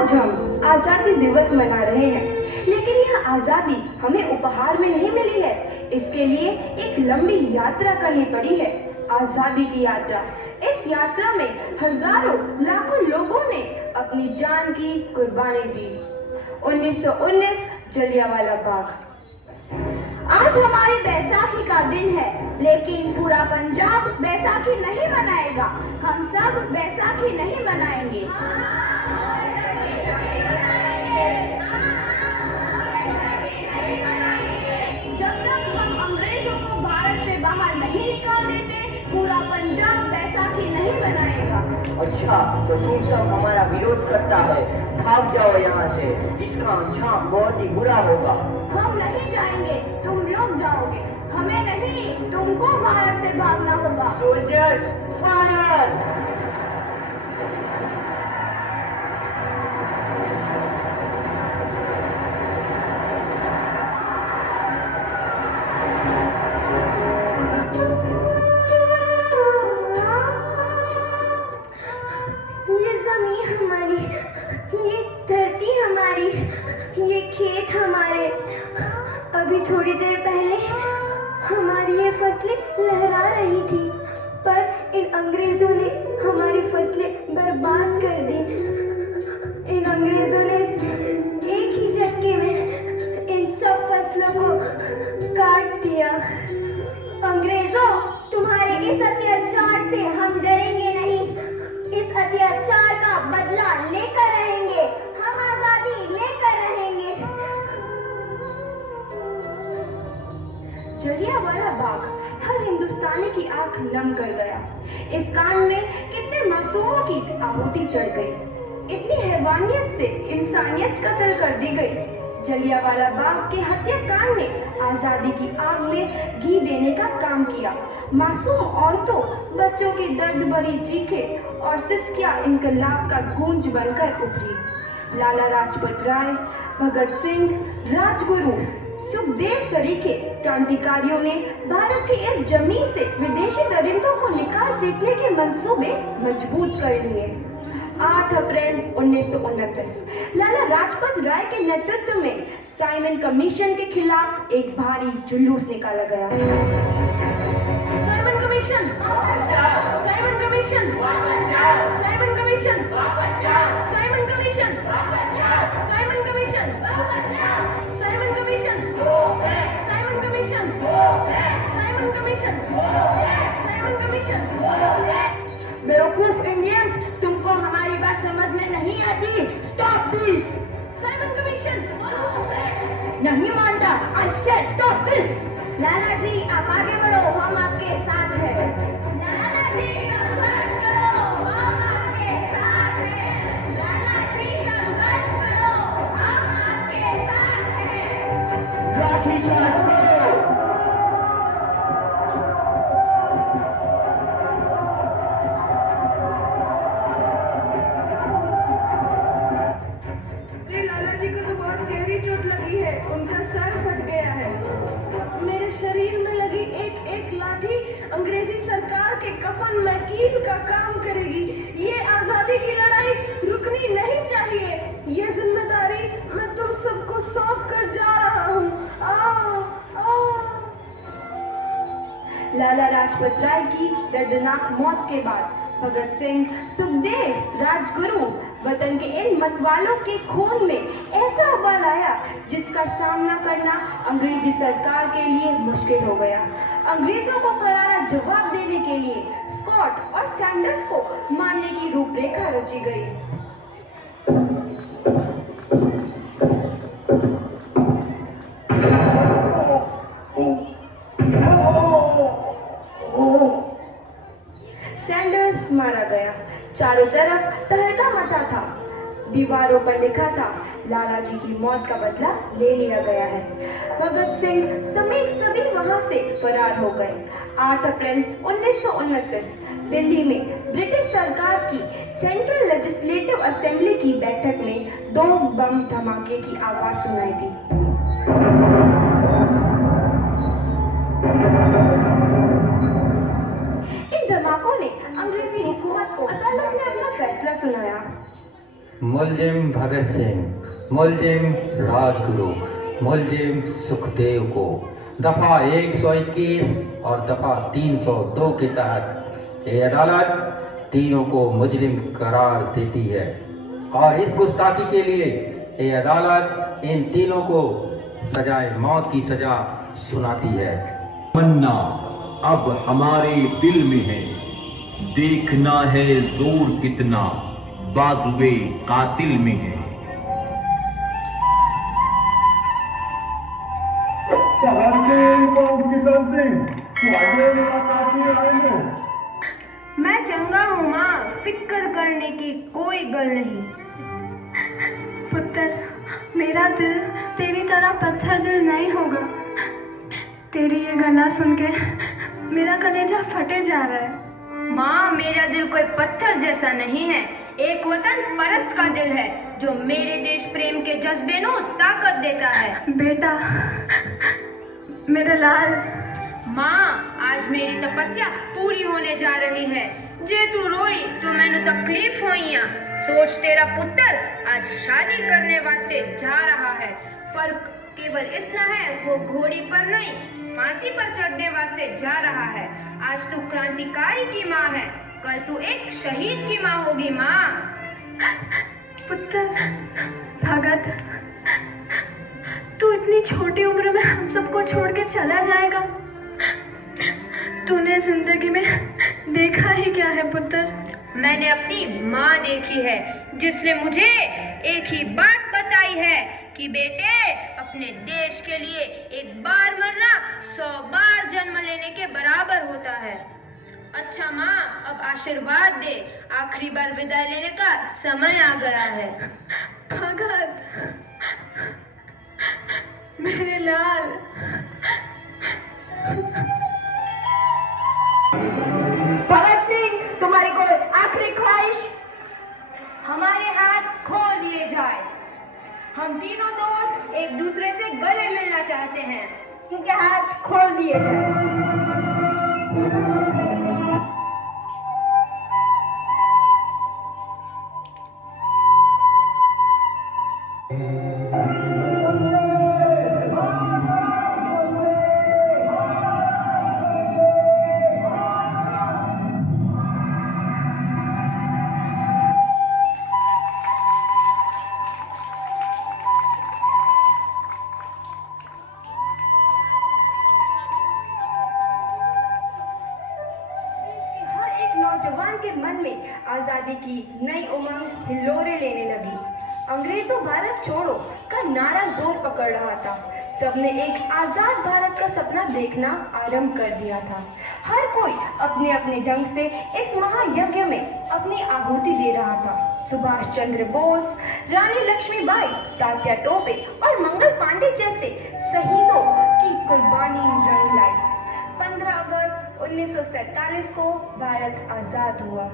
आज हम आजादी दिवस मना रहे हैं, लेकिन यह आजादी हमें उपहार में नहीं मिली है। इसके लिए एक लंबी यात्रा करनी पड़ी है, आजादी की यात्रा। इस यात्रा में हजारों लाखों लोगों ने अपनी जान की कुर्बानी दी। 1919 जलियांवाला बाग। आज हमारी बैसाखी का दिन है, लेकिन पूरा पंजाब बैसाखी नहीं मनाएगा। हम सब बैसाखी नहीं मनाएंगे। जब तक हम अंग्रेजों को भारत से बाहर नहीं निकाल देते, पूरा पंजाब बैसाखी नहीं मनाएगा। अच्छा, तो तुम सब हमारा विरोध करता है, भाग जाओ यहाँ से। इसका अंजाम बहुत ही बुरा होगा। हम नहीं जाएंगे, तुम लोग जाओगे। हमें नहीं, तुमको भारत से भागना होगा। Soldiers fire! ये जमीन हमारी, ये धरती हमारी, ये खेत हमारे। अभी थोड़ी देर पहले हमारी ये फसलें लहरा रही थी, पर इन अंग्रेजों ने हमारी फसलें बर्बाद कर दी। इन अंग्रेजों ने एक ही झटके में इन सब फसलों को काट दिया। अंग्रेजों, तुम्हारे इस अत्याचार से हम डरेंगे नहीं। इस अत्याचार का बदला लेकर रहेंगे। हम आजादी लेकर रहेंगे। जलियांवाला बाग हर हिंदुस्तानी की आंख नम कर गया। इस कांड में कितने मासूमों की आहुति चढ़ गई। इतनी हैवानियत से इंसानियत कत्ल कर दी गई। जलियांवाला बाग के हत्याकांड ने आजादी की आग में घी देने का काम किया। मासूम औरतों, बच्चों की दर्द भरी चीखें और सिसकियां इनकलाब का गूंज बनकर उभरी। लाला लाजपत राय, भगत सिंह, राजगुरु, सुखदेव सरीखे क्रांतिकारियों ने भारत की इस जमीन से विदेशी दरिंदों को निकाल फेंकने के मंसूबे मजबूत कर लिए। 8 अप्रैल 1929 लाला लाजपत राय के नेतृत्व में साइमन कमीशन के खिलाफ एक भारी जुलूस निकाला गया। Simon commission, Simon commission, Simon commission, Simon commission, Simon commission, Simon commission, Simon commission, Simon commission, Simon commission. बेवकूफ इंडियंस, तुमको हमारी बात समझ में नहीं आती। Stop this. Simon commission. नहीं मानता। आई से स्टॉप दिस। लाला जी, आप आगे बढ़ो, हम आपके साथ हैं। लाला जी, संघर्ष करो, हम आपके साथ हैं। लाला जी, संघर्ष करो, हम आपके साथ हैं। लाठीचार्ज करो! लाला जी को तो बहुत गहरी चोट लगी है, उनका सर फट गया है। मेरे शरीर में लगी एक एक लाठी अंग्रेजी सरकार के कफन में कील का काम करेगी। ये आजादी की लड़ाई रुकनी नहीं चाहिए। ये जिम्मेदारी मैं तुम सबको सौंप कर जा रहा हूँ। लाला लाजपत राय की दर्दनाक मौत के बाद भगत सिंह, सुखदेव, राजगुरु वतन के इन मतवालों के खून में ऐसा उबाल आया जिसका सामना करना अंग्रेजी सरकार के लिए मुश्किल हो गया। अंग्रेजों को करारा जवाब देने के लिए स्कॉट और सैंडर्स को मारने की रूपरेखा रची गई। सैंडर्स मारा गया। चारों तरफ तहलका मचा था। दीवारों पर लिखा था, लाला जी की मौत का बदला ले लिया गया है। भगत सिंह समेत सभी वहां से फरार हो गए। 8 अप्रैल 1929 दिल्ली में ब्रिटिश सरकार की सेंट्रल लेजिस्लेटिव असेंबली की बैठक में 2 बम धमाके की आवाज सुनाई दी। इन धमाकों ने अंग्रेजी हुकूमत को अदालत में अपना फैसला सुनाया। मुलजिम भगत सिंह, मुलजिम राजगुरु, मुलजिम सुखदेव को दफ़ा 121 और दफ़ा 302 के तहत ये अदालत तीनों को मुजरिम करार देती है और इस गुस्ताखी के लिए ये अदालत इन तीनों को सजाए मौत की सजा सुनाती है। तमन्ना अब हमारे दिल में है, देखना है जोर कितना बाजुए कातिल में है। मैं चंगा हूँ माँ, फिक्र करने की कोई गल नहीं। पुत्र, मेरा दिल तेरी तरह पत्थर दिल नहीं होगा। तेरी ये गला सुन के मेरा कलेजा फटे जा रहा है। माँ, मेरा दिल कोई पत्थर जैसा नहीं है, एक वतन परस्त का दिल है जो मेरे देश प्रेम के जज्बे को ताकत देता है। बेटा, मेरा लाल। माँ, आज मेरी तपस्या पूरी होने जा रही है। जे तू रोई तो मैंने तकलीफ होइया। सोच, तेरा पुत्र आज शादी करने वास्ते जा रहा है। फर्क केवल इतना है, वो घोड़ी पर नहीं फांसी पर चढ़ने वास्ते जा रहा है। आज तू क्रांतिकारी की माँ है, कल तू एक शहीद की माँ होगी। माँ, पुत्र भगत, तू इतनी छोटी उम्र में हम सबको छोड़ के चला जाएगा। तूने जिंदगी में देखा ही क्या है पुत्र? मैंने अपनी माँ देखी है जिसने मुझे एक ही बात बताई है कि बेटे, अपने देश के लिए एक बार मरना 100 बार जन्म लेने के बराबर होता है। अच्छा माँ, अब आशीर्वाद दे, आखिरी बार विदाई लेने का समय आ गया है। भगत, मेरे लाल। भगत सिंह, तुम्हारी कोई आखिरी ख्वाहिश? हमारे हाथ खोल दिए जाए। हम तीनों दोस्त एक दूसरे से गले मिलना चाहते हैं। उनके हाथ खोल दिए जाए। नौजवान के मन में आजादी की नई उमंग हिलोरे लेने लगी। अंग्रेजों भारत छोड़ो का नारा जोर पकड़ रहा था। सबने एक आजाद भारत का सपना देखना आरंभ कर दिया था। हर कोई अपने अपने ढंग से इस महायज्ञ में अपनी आहुति दे रहा था। सुभाष चंद्र बोस, रानी लक्ष्मीबाई, तात्या टोपे और मंगल पांडे जैसे शहीदों की कुर्बानी रंग लाई। 15 अगस्त 1947 को भारत आजाद हुआ।